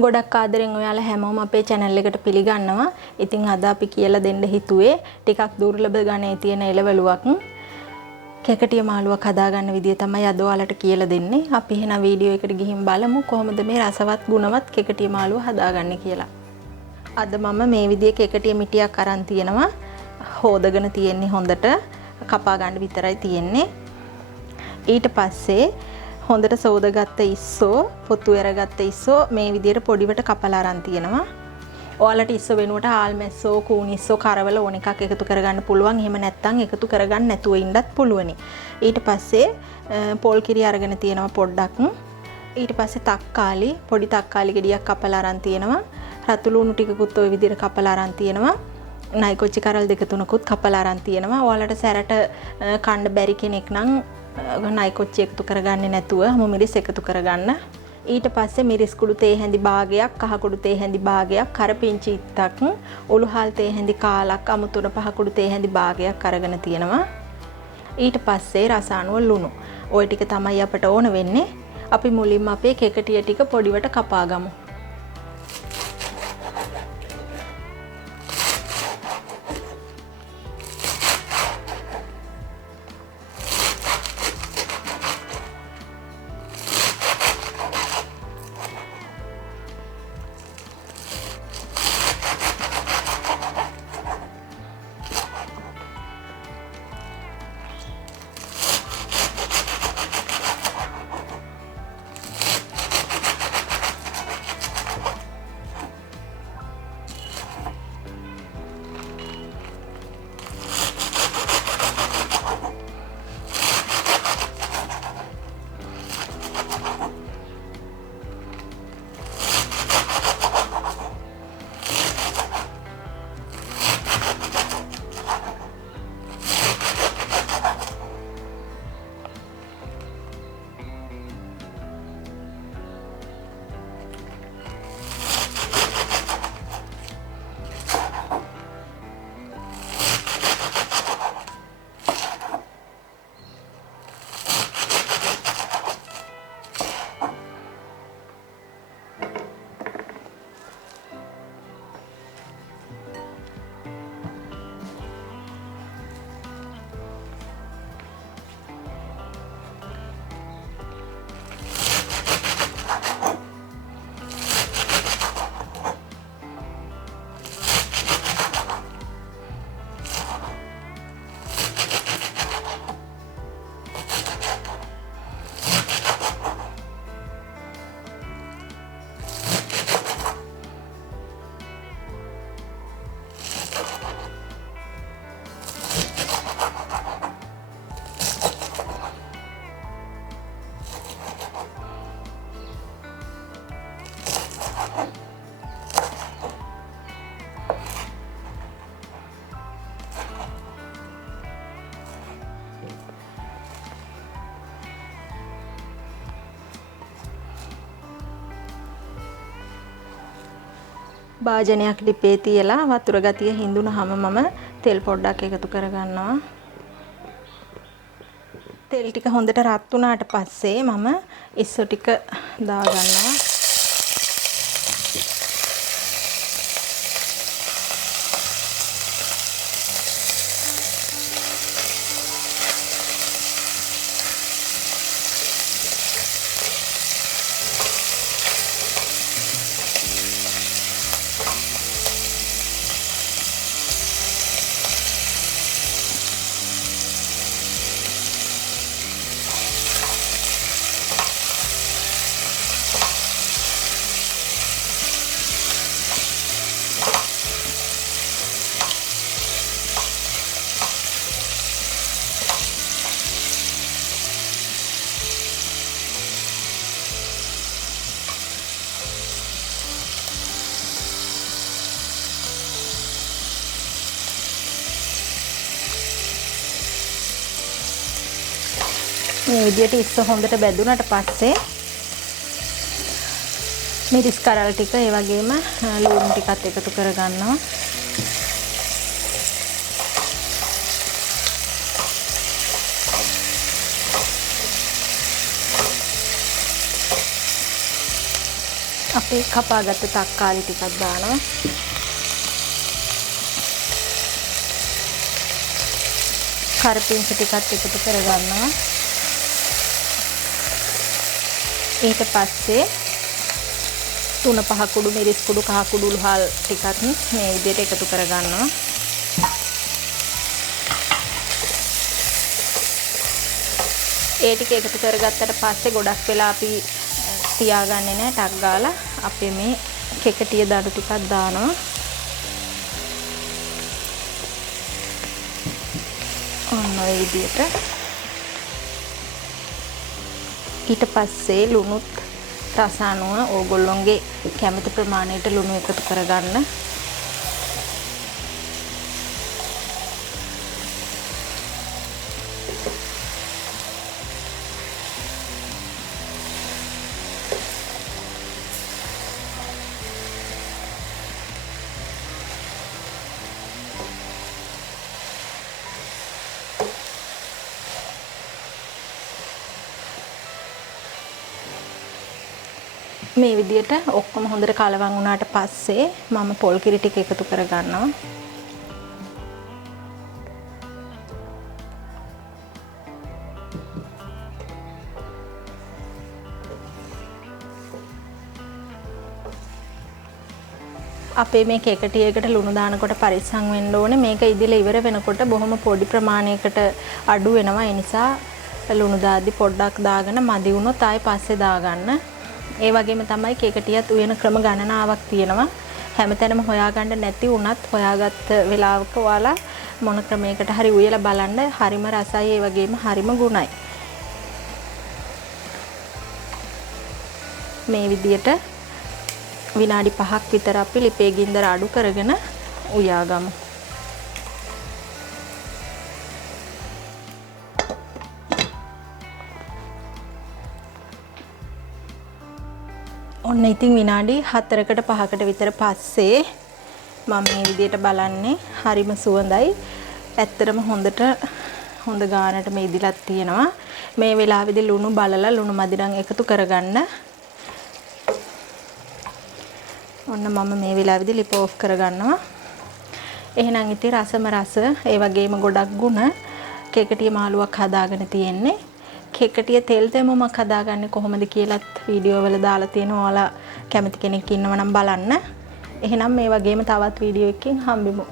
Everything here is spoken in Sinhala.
ගොඩක් ආදරෙන් ඔයාලා හැමෝම අපේ channel එකට පිළිගන්නවා. ඉතින් අද අපි කියලා දෙන්න හිතුවේ ටිකක් දුර්ලභ ගණයේ තියෙන එළවලුවක් කැකටිය මාළුවක් හදාගන්න විදිය තමයි අද ඔයාලට කියලා දෙන්නේ. අපි එහෙනම් වීඩියෝ එකට ගිහින් බලමු කොහොමද මේ රසවත් ගුණවත් කැකටිය මාළුව හදාගන්නේ කියලා. අද මම මේ විදිය කැකටිය මිටියක් අරන් තියෙනවා. හොදගෙන තියෙන්නේ හොඳට කපා ගන්න විතරයි තියෙන්නේ. ඊට පස්සේ හොඳට සෝදගත්ත ඉස්සෝ පොතු එරගත්ත ඉස්සෝ මේ විදියට පොඩිවට කපලා අරන් තියෙනවා. ඔයාලට ඉස්සෝ වෙනුවට ආල්මැස්සෝ කූනිස්සෝ කරවල ඕන එකක් එකතු කරගන්න පුළුවන්. එහෙම නැත්නම් එකතු කරගන්න නැතුව ඉන්නත් පුළුවනි. ඊට පස්සේ පොල් කිරි අරගෙන තියෙනවා පොඩ්ඩක්. ඊට පස්සේ තක්කාලි පොඩි තක්කාලි ගෙඩියක් කපලා අරන් තියෙනවා. රතු ලුණු ටිකකුත් ওই විදියට කපලා අරන් තියෙනවා. නයිකොච්චි කරල් දෙක තුනකුත් කපලා අරන් තියෙනවා. ඔයාලට සැරට කන්න බැරි කෙනෙක් නම් නයිකොච්චි එකතු කරගන්නේ නැතුව මුමිරිස් එකතු කරගන්න. ඊට පස්සේ මිරිස් කුඩු තේ හැඳි භාගයක්, කහ කුඩු තේ හැඳි භාගයක්, කරපිංචි ඉත්තක්, උළුහල් තේ හැඳි කාලක්, අමුතුර පහ කුඩු තේ හැඳි භාගයක් අරගෙන තියෙනවා. ඊට පස්සේ රස අනුව ලුණු. ওই ටික තමයි අපට ඕන වෙන්නේ. අපි මුලින්ම අපේ කැකටිය ටික පොඩිවට කපා ගමු. භාජනයක් ලිපේ තියලා වතුර ගතිය හිඳුනහම මම තෙල් පොඩ්ඩක් එකතු කරගන්නවා. තෙල් ටික හොඳට රත් වුණාට පස්සේ මම ඉස්සෝ ටික දාගන්නවා. මේ විදියට ඉස්ස හොඳට බැදුනට පස්සේ මිරිස් කරල් ටික ඒ වගේම ලුණු ටිකත් එකතු කරගන්නවා. අපි කපාගත්ත තක්කාලි ටිකක් දානවා. කරපිංච ටිකත් එකතු කරගන්නවා. ඊට පස්සේ 3-5 කුඩු මිරිස් කුඩු කහ කුඩු උල්හල් ටිකත් මේ විදිහට එකතු කරගන්නවා. ඒ ටික එකතු කරගත්තට පස්සේ ගොඩක් වෙලා අපි තියාගන්නේ නැහැ. ටක් ගාලා අපි මේ කෙකටිය දඩු ටිකක් දානවා. ඔන්න ඔය විදිහට. ඊට පස්සේ ලුණුත් රස අනුව ඕගොල්ලොන්ගේ කැමති ප්‍රමාණයට ලුණු එකතු කරගන්න. මේ විදිහට ඔක්කොම හොඳට කලවම් වුණාට පස්සේ මම පොල් කිරි ටික එකතු කරගන්නවා. අපේ මේ කෙකටියකට ලුණු දානකොට පරිස්සම් වෙන්න ඕනේ. මේක ඉදිරිය ඉවර වෙනකොට බොහොම පොඩි ප්‍රමාණයකට අඩු වෙනවා. ඒ නිසා ලුණු දාද්දි පොඩ්ඩක් දාගෙන මදි වුණොත් ආයෙ පස්සේ දාගන්න. ඒ වගේම තමයි කේකටියත් උයන ක්‍රම ගණනාවක් තියෙනවා. හැමතැනම හොයාගන්න නැති වුණත් හොයාගත්ත වෙලාවක ඔයාලා මොන ක්‍රමයකට හරි උයලා බලන්න. හරිම රසයි, ඒ වගේම හරිම ගුණයි. මේ විදියට විනාඩි 5ක් විතර අපි ලිපේ ගින්දර අඩු කරගෙන උයාගමු. ඔන්න ඉතින් විනාඩි 4කට 5කට විතර පස්සේ මම මේ විදියට බලන්නේ හරිම සුවඳයි. ඇත්තටම හොඳ ගානට මේ ඉදිලක් තියෙනවා. මේ වෙලාවේදී ලුණු බලලා ලුණු මදිරම් එකතු කරගන්න. ඔන්න මම මේ වෙලාවේදී ලිප ඔෆ් කරගන්නවා. එහෙනම් ඉතින් රසම රස, ඒ වගේම ගොඩක් ගුණ කෙකටිය මාළුවක් හදාගෙන තියෙන්නේ. කෙකටිය තෙල් දෙමුමක් හදාගන්නේ කොහොමද කියලාත් වීඩියෝ වල දාලා තියෙනවා. ඔයාලා කැමති කෙනෙක් ඉන්නව නම් බලන්න. එහෙනම් මේ වගේම තවත් වීඩියෝ එකකින් හම්බෙමු.